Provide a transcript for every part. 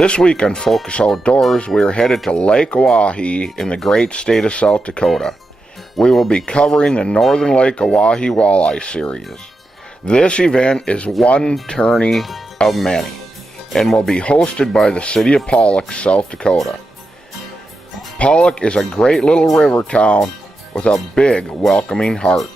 This week on Focus Outdoors, we are headed to Lake Oahe in the great state of South Dakota. We will be covering the Northern Lake Oahe Walleye Series. This event is one tourney of many and will be hosted by the city of Pollock, South Dakota. Pollock is a great little river town with a big welcoming heart.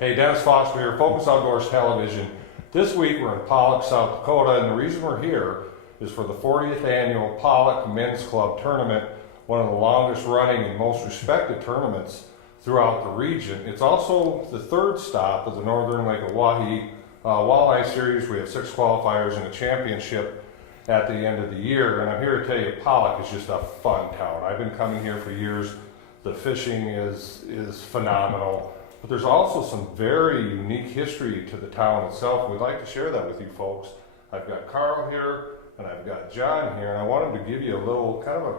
Hey, Dennis Foster here, Focus Outdoors Television. This week we're in Pollock, South Dakota, and the reason we're here is for the 40th annual Pollock Men's Club Tournament, one of the longest running and most respected tournaments throughout the region. It's also the third stop of the Northern Lake Oahe Walleye Series. We have 6 qualifiers and a championship at the end of the year, and I'm here to tell you Pollock is just a fun town. I've been coming here for years. The fishing is phenomenal. But there's also some very unique history to the town itself. We'd like to share that with you folks. I've got Carl here and I've got John here, and I wanted to give you a little kind of a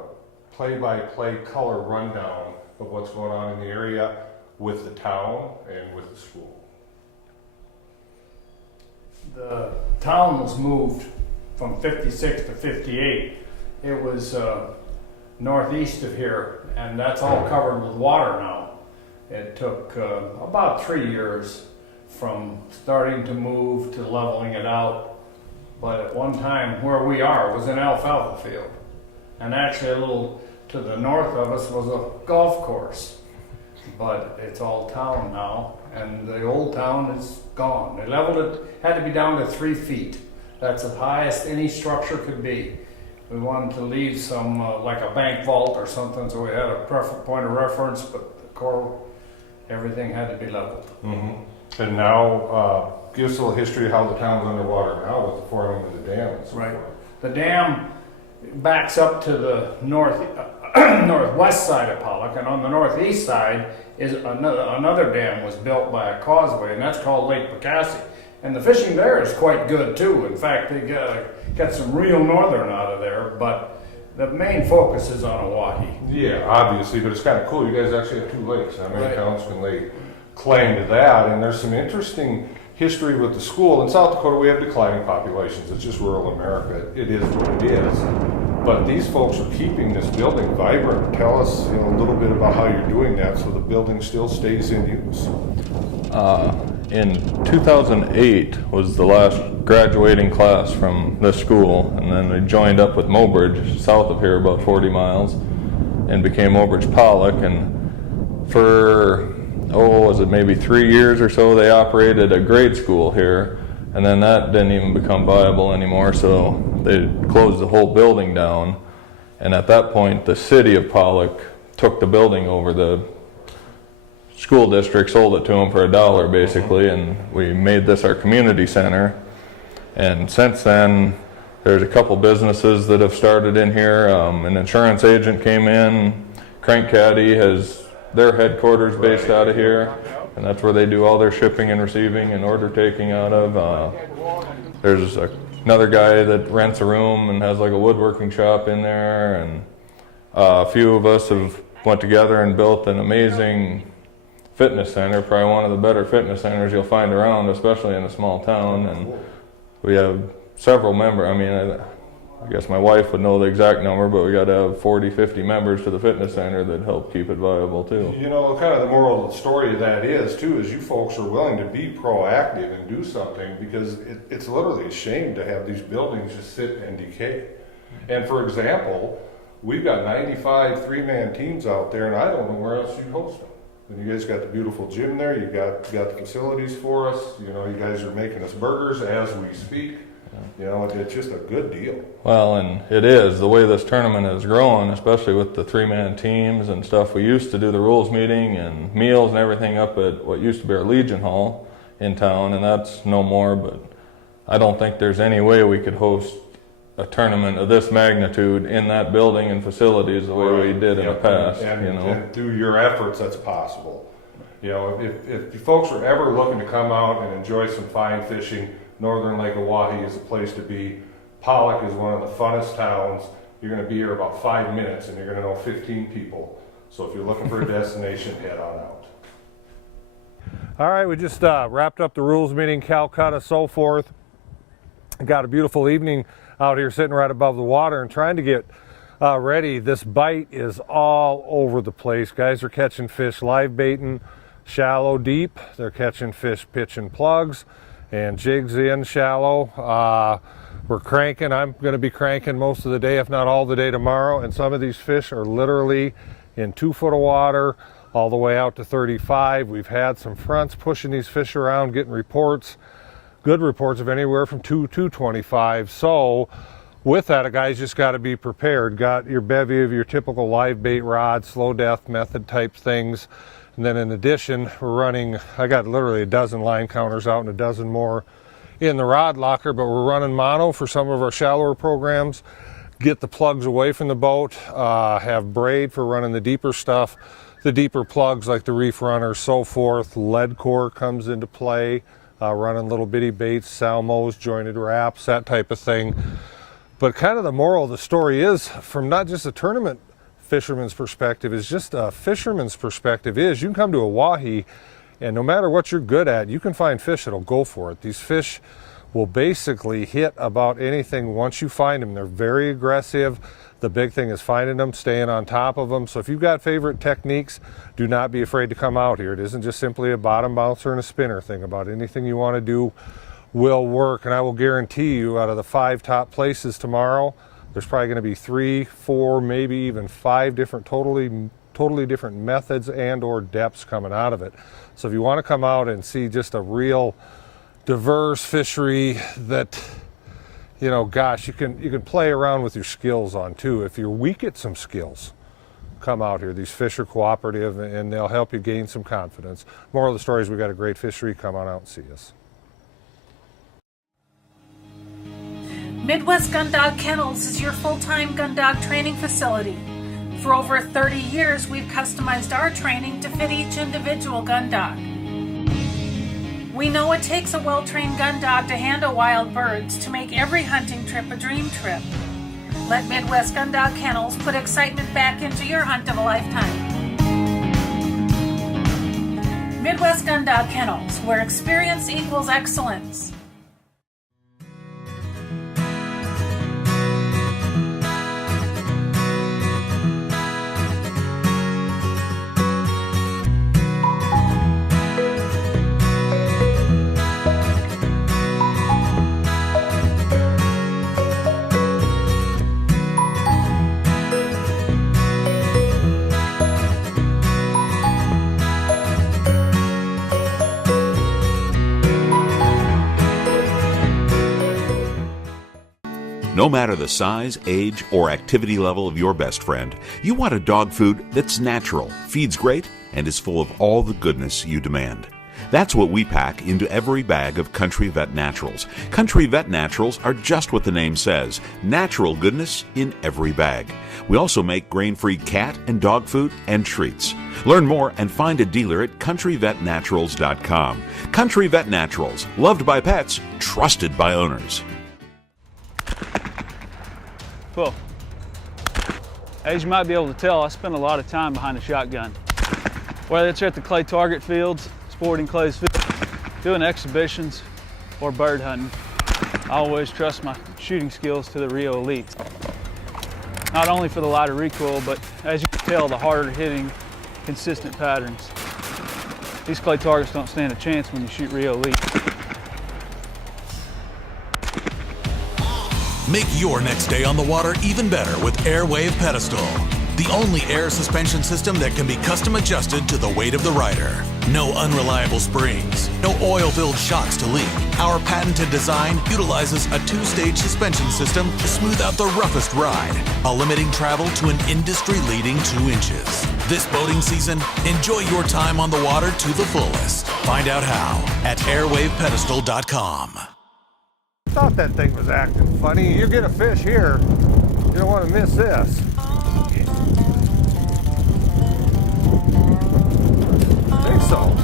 play-by-play color rundown of what's going on in the area with the town and with the school. The town was moved from 56 to 58. It was northeast of here, and that's all covered with water now. It took about 3 years from starting to move to leveling it out. But at one time, where we are was an alfalfa field. And actually a little to the north of us was a golf course. But it's all town now, and the old town is gone. They leveled it, had to be down to 3 feet. That's the highest any structure could be. We wanted to leave some, like a bank vault or something, so we had a point of reference, but the core, everything had to be leveled. Mm-hmm. And now, give us a little history of how the town's underwater now with the forming of the dam. Right. The dam backs up to the northwest side of Pollock, and on the northeast side is another dam was built by a causeway, and that's called Lake Pecassie. And the fishing there is quite good too. In fact, they got some real northern out of there, but the main focus is on Oahe. Yeah, obviously, but it's kind of cool. You guys actually have 2 lakes. How many Right. towns can lay claim to that? And there's some interesting history with the school. In South Dakota, we have declining populations. It's just rural America. It is what it is. But these folks are keeping this building vibrant. Tell us a little bit about how you're doing that so the building still stays in use. In 2008 was the last graduating class from this school, and then we joined up with Mobridge, south of here about 40 miles, and became Mobridge Pollock. And for, was it maybe 3 years or so, they operated a grade school here, and then that didn't even become viable anymore, so they closed the whole building down. And at that point, the city of Pollock took the building over. The school district sold it to them for $1 basically, and we made this our community center. And since then, there's a couple businesses that have started in here. An insurance agent came in. Crank Caddy has their headquarters based out of here, and that's where they do all their shipping and receiving and order taking out of. There's another guy that rents a room and has like a woodworking shop in there, and a few of us have went together and built an amazing fitness center, probably one of the better fitness centers you'll find around, especially in a small town. And we have several members. I mean, I guess my wife would know the exact number, but we got to have 40, 50 members to the fitness center that help keep it viable too. You know, kind of the moral of the story of that is too, is you folks are willing to be proactive and do something, because it's literally a shame to have these buildings just sit and decay. And for example, we've got 95 three-man teams out there, and I don't know where else you'd host them. And you guys got the beautiful gym there, you got the facilities for us, you know, you guys are making us burgers as we speak. You know, it's just a good deal. Well, and it is. The way this tournament has grown, especially with the three-man teams and stuff, we used to do the rules meeting and meals and everything up at what used to be our Legion Hall in town, and that's no more, but I don't think there's any way we could host a tournament of this magnitude in that building and facilities the way we did in the past. And, you know, and through your efforts, that's possible. You know, if you folks are ever looking to come out and enjoy some fine fishing, Northern Lake Oahe is a place to be. Pollock is one of the funnest towns. You're going to be here about 5 minutes and you're going to know 15 people. So if you're looking for a destination, head on out. All right, we just wrapped up the rules meeting, Calcutta, so forth. Got a beautiful evening out here sitting right above the water and trying to get ready. This bite is all over the place. Guys are catching fish live baiting, shallow, deep. They're catching fish pitching plugs and jigs in shallow. We're cranking. I'm going to be cranking most of the day, if not all the day tomorrow. And some of these fish are literally in 2 foot of water all the way out to 35. We've had some fronts pushing these fish around, getting reports, good reports of anywhere from 2 to 25. So with that, a guy's just got to be prepared. Got your bevy of your typical live bait rods, slow death method type things. And then in addition, we're running, I got literally a dozen line counters out and a dozen more in the rod locker, but we're running mono for some of our shallower programs. Get the plugs away from the boat, have braid for running the deeper stuff, the deeper plugs like the reef runners, so forth. Lead core comes into play, running little bitty baits, salmos, jointed wraps, that type of thing. But kind of the moral of the story is, from not just a tournament fisherman's perspective, is just a fisherman's perspective is, you can come to Oahe and no matter what you're good at, you can find fish that'll go for it. These fish will basically hit about anything once you find them. They're very aggressive. The big thing is finding them, staying on top of them. So if you've got favorite techniques, do not be afraid to come out here. It isn't just simply a bottom bouncer and a spinner thing. About anything you want to do will work. And I will guarantee you, out of the 5 top places tomorrow, there's probably going to be 3, 4, maybe even 5 different totally different methods and or depths coming out of it. So if you want to come out and see just a real diverse fishery that, you know, gosh, you can play around with your skills on too. If you're weak at some skills, come out here. These fish are cooperative and they'll help you gain some confidence. Moral of the story is we got a great fishery. Come on out and see us. Midwest Gun Dog Kennels is your full-time gun dog training facility. For over 30 years, we've customized our training to fit each individual gun dog. We know it takes a well-trained gun dog to handle wild birds to make every hunting trip a dream trip. Let Midwest Gun Dog Kennels put excitement back into your hunt of a lifetime. Midwest Gun Dog Kennels, where experience equals excellence. No matter the size, age, or activity level of your best friend, you want a dog food that's natural, feeds great, and is full of all the goodness you demand. That's what we pack into every bag of Country Vet Naturals. Country Vet Naturals are just what the name says, natural goodness in every bag. We also make grain-free cat and dog food and treats. Learn more and find a dealer at countryvetnaturals.com. Country Vet Naturals, loved by pets, trusted by owners. Well, as you might be able to tell, I spend a lot of time behind the shotgun. Whether it's at the clay target fields, sporting clays fields, doing exhibitions, or bird hunting. I always trust my shooting skills to the Rio Elites. Not only for the lighter recoil, but as you can tell, the harder hitting, consistent patterns. These clay targets don't stand a chance when you shoot Rio Elite. Make your next day on the water even better with Airwave Pedestal. The only air suspension system that can be custom adjusted to the weight of the rider. No unreliable springs, no oil-filled shocks to leak. Our patented design utilizes a 2-stage suspension system to smooth out the roughest ride, while limiting travel to an industry-leading 2 inches. This boating season, enjoy your time on the water to the fullest. Find out how at airwavepedestal.com. I thought that thing was acting funny. You get a fish here, you don't want to miss this. I think so.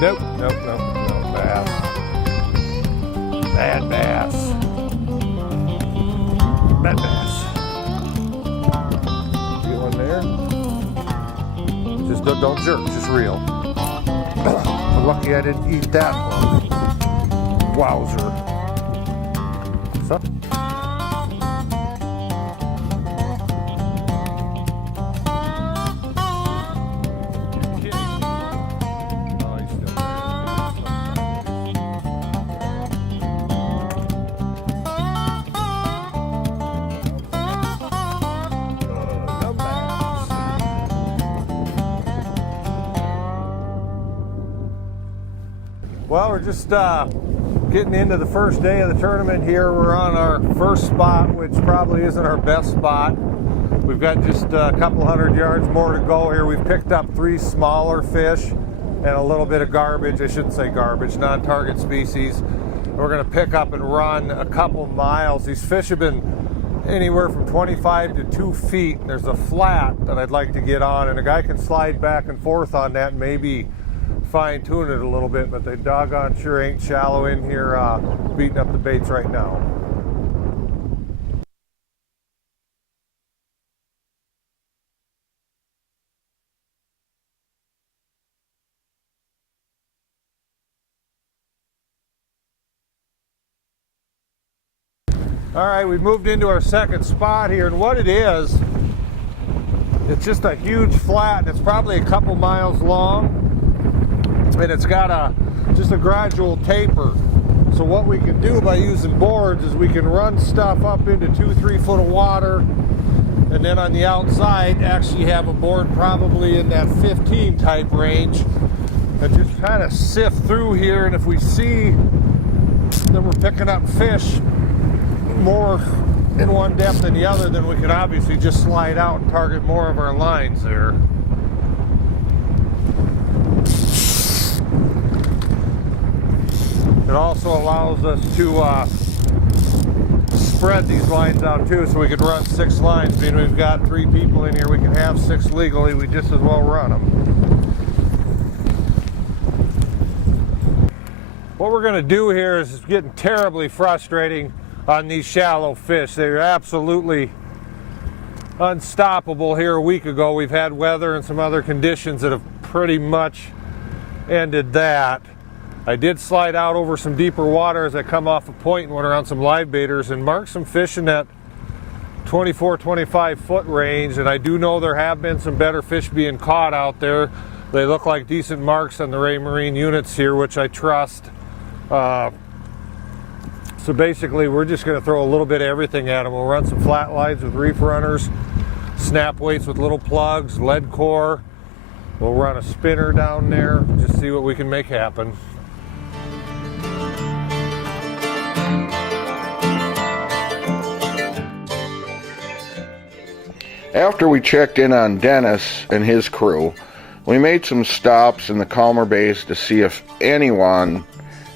Nope, nope, nope, no bass. Bad bass. Bad bass. Get one there. Just don't jerk, just reel. Lucky I didn't eat that one. Wowzer. What's up? Well, we're just getting into the first day of the tournament here. We're on our first spot, which probably isn't our best spot. We've got just a couple hundred yards more to go here. We've picked up 3 smaller fish and a little bit of garbage. I shouldn't say garbage, non-target species. We're going to pick up and run a couple miles. These fish have been anywhere from 25 to 2 feet. There's a flat that I'd like to get on, and a guy can slide back and forth on that and maybe fine-tune it a little bit, but they doggone sure ain't shallow in here beating up the baits right now. All right, we've moved into our second spot here, and what it is, it's just a huge flat, and it's probably a couple miles long. And it's got just a gradual taper. So what we can do by using boards is we can run stuff up into 2-3 foot of water, and then on the outside actually have a board probably in that 15 type range, and just kind of sift through here. And if we see that we're picking up fish more in one depth than the other, then we can obviously just slide out and target more of our lines there. It also allows us to spread these lines out too, so we could run 6 lines. Being we've got 3 people in here, we can have 6 legally. We just as well run them. What we're going to do here is getting terribly frustrating on these shallow fish. They're absolutely unstoppable here a week ago. We've had weather and some other conditions that have pretty much ended that. I did slide out over some deeper water as I come off a point and went around some live baiters and marked some fish in that 24, 25 foot range, and I do know there have been some better fish being caught out there. They look like decent marks on the Ray Marine units here, which I trust. So basically we're just going to throw a little bit of everything at them. We'll run some flat lines with reef runners, snap weights with little plugs, lead core. We'll run a spinner down there, just see what we can make happen. After we checked in on Dennis and his crew, we made some stops in the calmer bays to see if anyone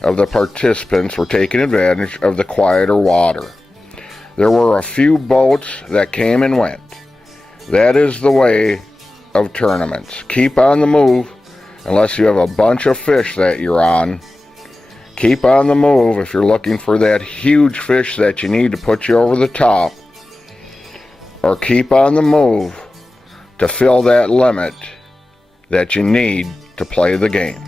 of the participants were taking advantage of the quieter water. There were a few boats that came and went. That is the way of tournaments. Keep on the move unless you have a bunch of fish that you're on. Keep on the move if you're looking for that huge fish that you need to put you over the top. Or keep on the move to fill that limit that you need to play the game.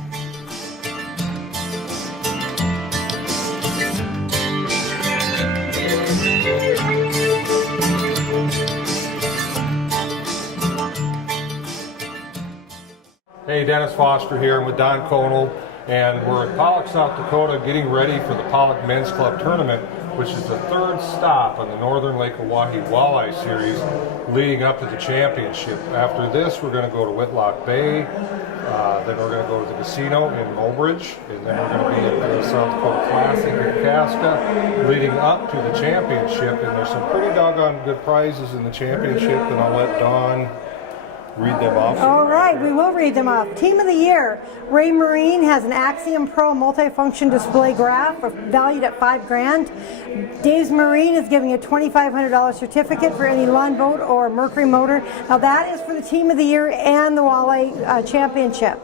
Hey, Dennis Foster here. I'm with Don Conal, and we're at Pollock, South Dakota, getting ready for the Pollock Men's Club Tournament, which is the third stop on the Northern Lake Oahe Walleye Series leading up to the championship. After this, we're going to go to Whitlock Bay, then we're going to go to the casino in Mobridge, and then we're going to be at the South Dakota Classic in Casca leading up to the championship. And there's some pretty doggone good prizes in the championship, and I'll let Dawn read them off. All right, we will read them off. Team of the Year, Ray Marine has an Axiom Pro multifunction display graph valued at $5,000. Dave's Marine is giving a $2,500 certificate for any Lund boat or Mercury motor. Now that is for the Team of the Year and the Walleye Championship.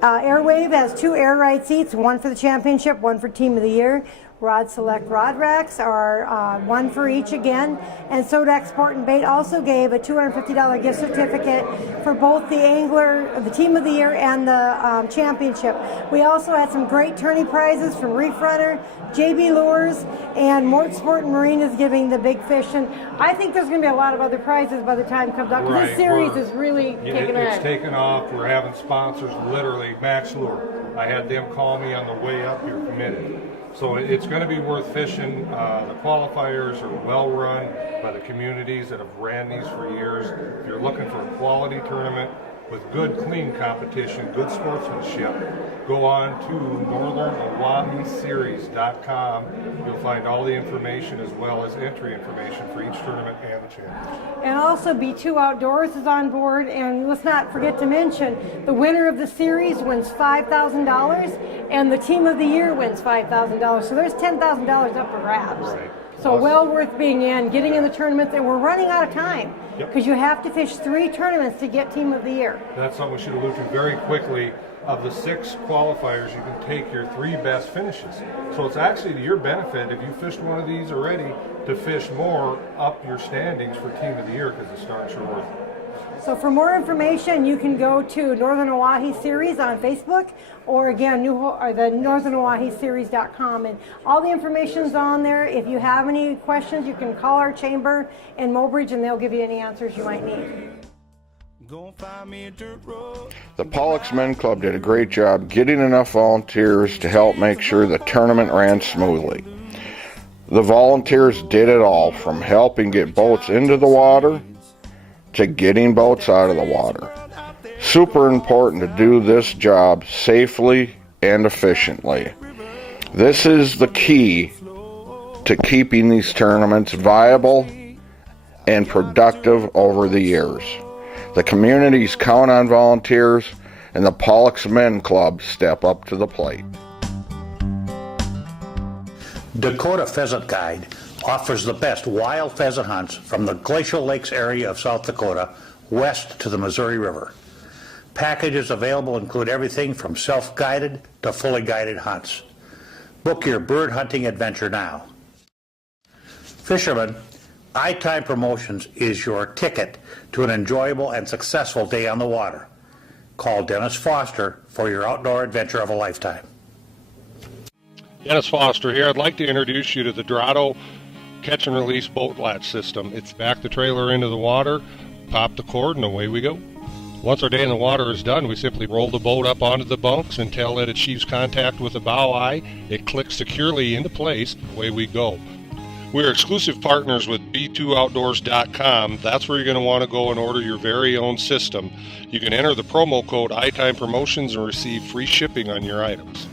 Airwave has 2 air ride seats, one for the championship, one for Team of the Year. Rod Select rod racks are one for each again. And Sodak Sport and Bait also gave a $250 gift certificate for both the angler, the Team of the Year, and the championship. We also had some great tourney prizes from Reef Runner, JB Lures, and Mort Sport and Marine is giving the big fish. And I think there's going to be a lot of other prizes by the time it comes out. Because this series is really kicking It's in. taken off. We're having sponsors, literally. Max Lure. I had them call me on the way up here committed. So it's going to be worth fishing. The qualifiers are well run by the communities that have ran these for years. If you're looking for a quality tournament with good, clean competition, good sportsmanship, go on to northernoaheseries.com. You'll find all the information as well as entry information for each tournament and the championship. And also B2 Outdoors is on board, and let's not forget to mention the winner of the series wins $5,000 and the Team of the Year wins $5,000. So there's $10,000 up for grabs. Right. So well worth being in, getting in the tournaments, and we're running out of time because you have to fish 3 tournaments to get Team of the Year. That's something we should allude to very quickly. Of the 6 qualifiers, you can take your 3 best finishes. So it's actually to your benefit, if you fished one of these already, to fish more up your standings for Team of the Year because it's darn sure worth it. So for more information, you can go to Northern Oahe Series on Facebook, or again, the northernoaheseries.com, and all the information's on there. If you have any questions, you can call our chamber in Mobridge, and they'll give you any answers you might need. The Pollock's Men Club did a great job getting enough volunteers to help make sure the tournament ran smoothly. The volunteers did it all, from helping get boats into the water to getting boats out of the water. Super important to do this job safely and efficiently. This is the key to keeping these tournaments viable and productive over the years. The communities count on volunteers, and the Pollock's Men Club step up to the plate. Dakota Pheasant Guide offers the best wild pheasant hunts from the Glacial Lakes area of South Dakota west to the Missouri River. Packages available include everything from self-guided to fully guided hunts. Book your bird hunting adventure now. Fishermen, iTime Promotions is your ticket to an enjoyable and successful day on the water. Call Dennis Foster for your outdoor adventure of a lifetime. Dennis Foster here. I'd like to introduce you to the Dorado catch and release boat latch system. It's back the trailer into the water, pop the cord, and away we go. Once our day in the water is done, we simply roll the boat up onto the bunks until it achieves contact with the bow eye. It clicks securely into place, away we go. We're exclusive partners with b2outdoors.com. That's where you're going to want to go and order your very own system. You can enter the promo code iTimePromotions and receive free shipping on your items.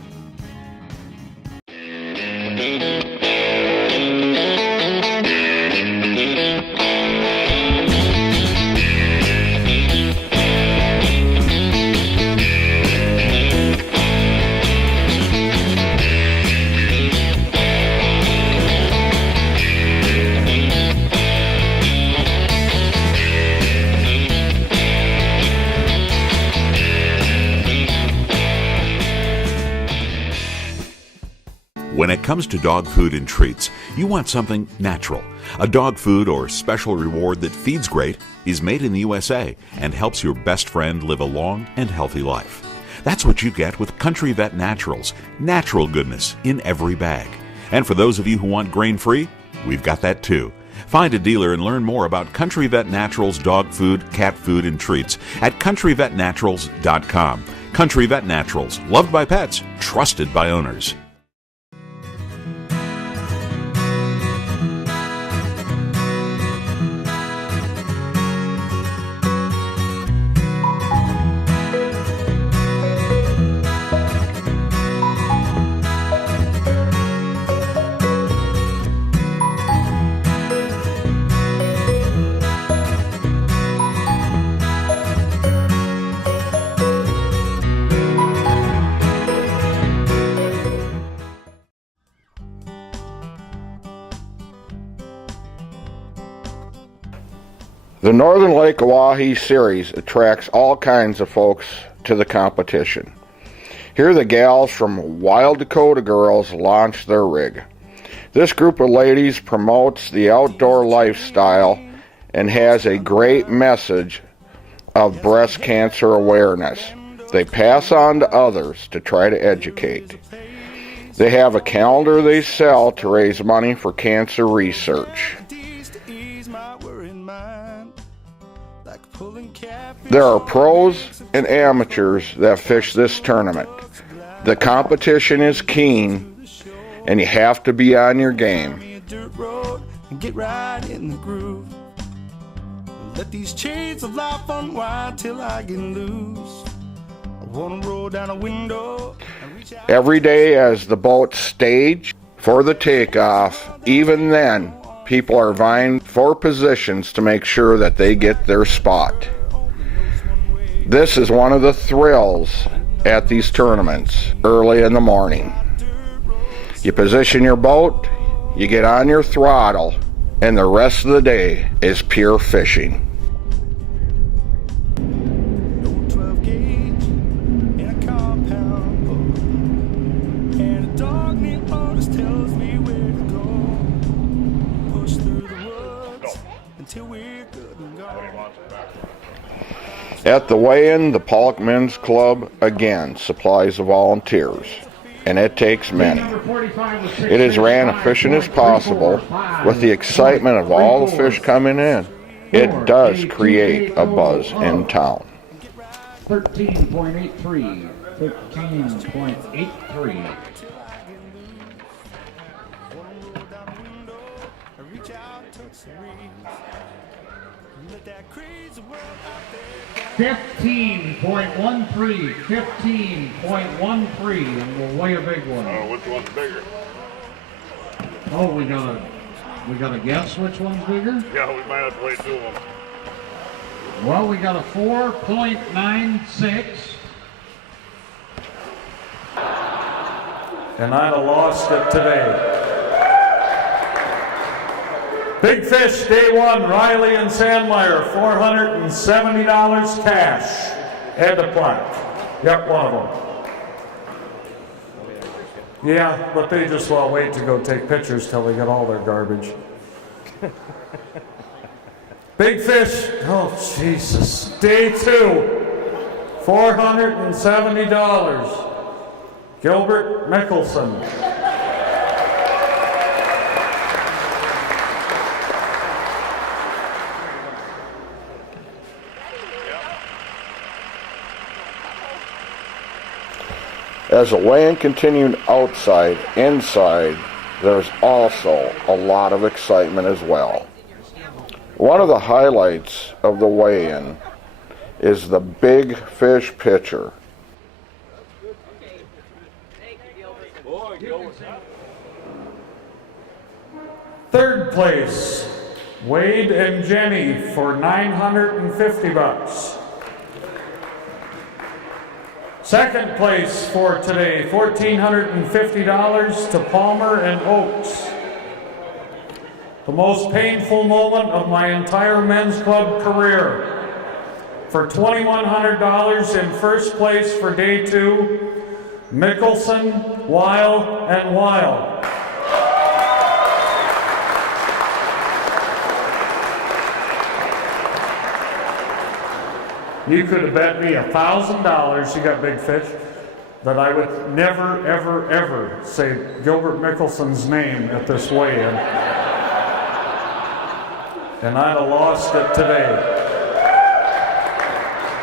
When it comes to dog food and treats, you want something natural. A dog food or special reward that feeds great, is made in the USA, and helps your best friend live a long and healthy life. That's what you get with Country Vet Naturals. Natural goodness in every bag. And for those of you who want grain-free, we've got that too. Find a dealer and learn more about Country Vet Naturals dog food, cat food, and treats at countryvetnaturals.com. Country Vet Naturals, loved by pets, trusted by owners. The Northern Lake Oahe Series attracts all kinds of folks to the competition. Here the gals from Wild Dakota Girls launch their rig. This group of ladies promotes the outdoor lifestyle and has a great message of breast cancer awareness. They pass on to others to try to educate. They have a calendar they sell to raise money for cancer research. There are pros and amateurs that fish this tournament. The competition is keen, and you have to be on your game. Get right in the groove. Let these chains of life unwind till I get loose. I wanna roll down a window. Every day as the boats stage for the takeoff, even then, people are vying for positions to make sure that they get their spot. This is one of the thrills at these tournaments early in the morning. You position your boat, you get on your throttle, and the rest of the day is pure fishing. At the weigh-in, the Pollock Men's Club again supplies the volunteers, and it takes many. It is ran efficient as possible with the excitement of all the fish coming in. It does create a buzz in town. 13.83, 13.83. $15.13, 15.13, and we'll weigh a big one. Which one's bigger? Oh, we gotta guess which one's bigger? Yeah, we might have to weigh two of them. Well, we got a 4.96. And I'd have lost it today. Big fish, day one, Riley and Sandmeyer, $470 cash. Had the plaque. Yep, one of them. Yeah, but they just will wait to go take pictures till they get all their garbage. Big fish, oh Jesus, day two, $470. Gilbert Mickelson. As the weigh-in continued outside, inside, there's also a lot of excitement as well. One of the highlights of the weigh-in is the big fish pitcher. Third place, Wade and Jenny for $950. Second place for today, $1,450 to Palmer and Oates. The most painful moment of my entire men's club career. For $2,100 in first place for day 2, Mickelson, Weil, and Weil. You could have bet me $1,000, you got big fish, that I would never, ever, ever say Gilbert Mickelson's name at this weigh-in. And I'd have lost it today.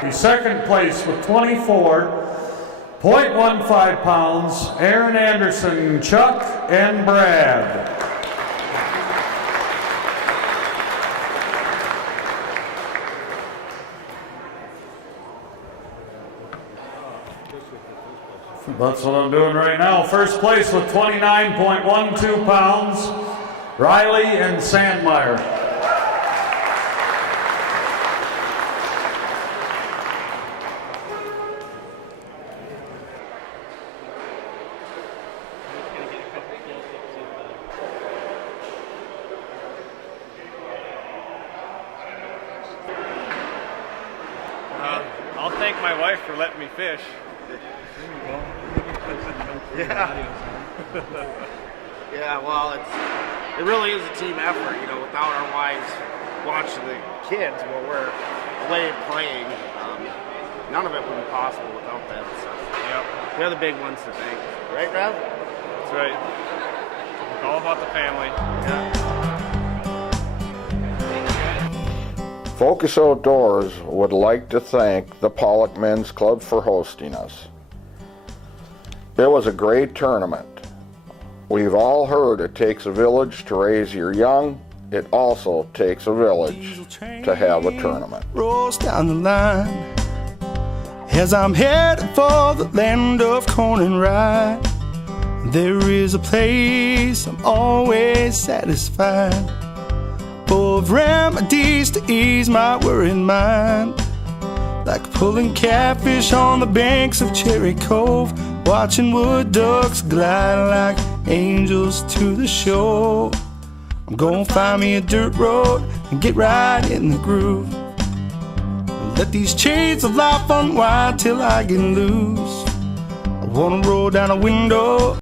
The second place with 24.15 pounds, Aaron Anderson, Chuck, and Brad. That's what I'm doing right now. First place with 29.12 pounds, Riley and Sandmeyer. I'll thank my wife for letting me fish. Yeah. Yeah, well, it really is a team effort, you know, without our wives watching the kids while we're away and playing. None of it would be possible without them. So yep. They're the big ones to thank. Right, Rev? That's right. It's all about the family. Yeah. Focus Outdoors would like to thank the Pollock Men's Club for hosting us. It was a great tournament. We've all heard it takes a village to raise your young. It also takes a village to have a tournament. Rolls down the line as I'm headed for the land of corn and rye. There is a place I'm always satisfied, full of remedies to ease my worried mind, like pulling catfish on the banks of Cherry Cove, watching wood ducks glide like angels to the shore. I'm gonna find me a dirt road and get right in the groove, and let these chains of life unwind till I get loose. I wanna roll down a window